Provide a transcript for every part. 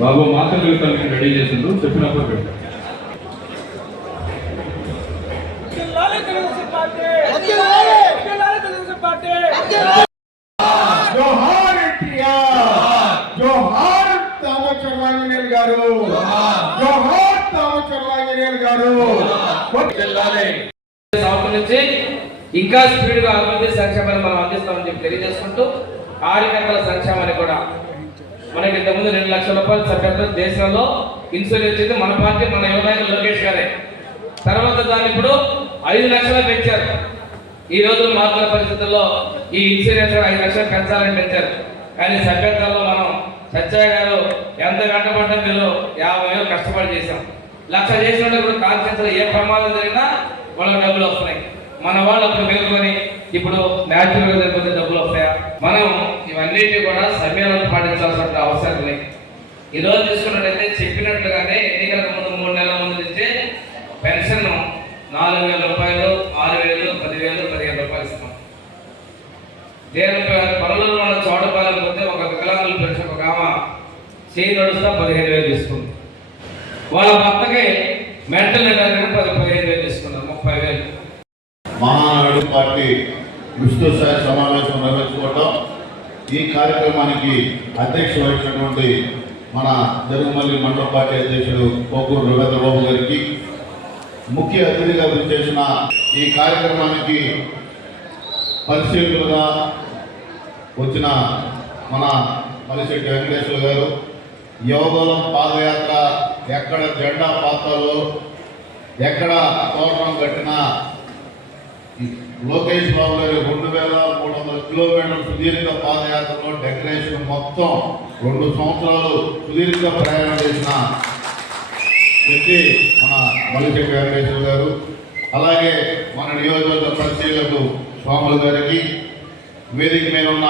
బాబు మాతృకవితానికి ready చేసిండు చెప్పినప్పుడు పెట్టాను నుంచి ఇంకా స్పీడ్గా అభివృద్ధి సంక్షేమాన్ని మనం అందిస్తామని చెప్పి తెలియజేసుకుంటూ కార్యకర్తల సంక్షేమాన్ని కూడా మనకి ఇంతకుముందు రెండు లక్షల రూపాయలు సభ్యత్వం దేశంలో ఇన్సూరెన్స్ ఇచ్చింది మన పార్టీ మన యువనాయకులు లోకేష్ గారే. తర్వాత దాన్ని ఇప్పుడు ఐదు లక్షలు పెంచారు. ఈ రోజు మారుతున్న పరిస్థితుల్లో ఈ ఇన్సూరెన్స్ ఐదు లక్షలు పెంచాలని పెంచారు. కానీ సభ్యత్వంలో మనం సత్యయ్య గారు ఎంత వెంటబడ్డా మీరు యాభై వేలు కష్టపడి చేశాం. లక్ష చేసినప్పుడు ఇప్పుడు ఏ ప్రమాదం జరిగినా వాళ్ళకి డబ్బులు వస్తున్నాయి. మన వాళ్ళు అప్పుడు మేలుకొని ఇప్పుడు న్యాచురల్గా జరిగిపోతే డబ్బులు వస్తాయా? మనం ఇవన్నిటి కూడా సమయాలను పాటించాల్సిన అవసరం లేదు. ఈ రోజు చూసుకున్నట్టయితే చెప్పినట్లుగానే ఎన్నికలకు ముందు మూడు నెలల ముందు నుంచే పెన్షన్ నాలుగు వేల రూపాయలు ఆరు వేలు పదివేలు పదిహేను రూపాయలు ఇస్తాం. దేని పనులలో మన చోటపాలెం పోతే ఒక వికలాంగుల పెన్షన్ ఒక ఆమె చేయి నడుస్తా పదిహేను వేలు తీసుకుంది. వాళ్ళ భర్తకి మెంటల్ పది పదిహేను వేలు తీసుకున్నారు ముప్పై వేలు. మహానాడు పార్టీ విష్ణు సమావేశం నిర్వహించుకోవటం ఈ కార్యక్రమానికి అధ్యక్ష వహించినటువంటి మన జరుగుమల్లి మండల పార్టీ అధ్యక్షుడు పోకూరు రవీంద్రబాబు గారికి ముఖ్య అతిథిగా చేసిన ఈ కార్యక్రమానికి పరిశీలకులుగా వచ్చిన మన మలిశెట్టి వెంకటేశ్వర గారు యోగోలం పాదయాత్ర ఎక్కడ జెండా పాత్రలో ఎక్కడ తోరణం కట్టినా లోకేష్ బాబు గారు రెండు వేల మూడు వందల కిలోమీటర్ల సుదీర్ఘ పాదయాత్రలో డెకరేషన్ మొత్తం రెండు సంవత్సరాలు సుదీర్ఘ ప్రయాణం చేసిన వ్యక్తి మన మల్లిశెట్టి వెంకటేశ్వర గారు. అలాగే మన నియోజకవర్గ పరిశీలకు స్వాముల గారికి వేదిక మీద ఉన్న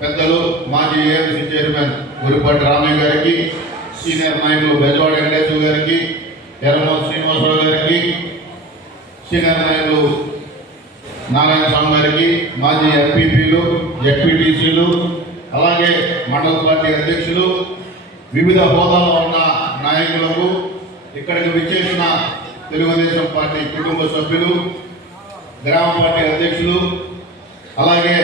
పెద్దలు మాజీ ఏఎంసీ చైర్మన్ గురిపాటి రామయ్య గారికి సీనియర్ నాయకులు బెజవాడ వెంకటేశ్వర గారికి ఎర్రమో శ్రీనివాసరావు గారికి సీనియర్ నాయకులు నారాయణ స్వామి గారికి మాజీ ఎంపీపీలు ఎఫ్పీటీసీలు అలాగే మండల పార్టీ అధ్యక్షులు వివిధ హోదాలో ఉన్న నాయకులకు ఇక్కడికి విచ్చేసిన తెలుగుదేశం పార్టీ కుటుంబ సభ్యులు గ్రామ పార్టీ అధ్యక్షులు అలాగే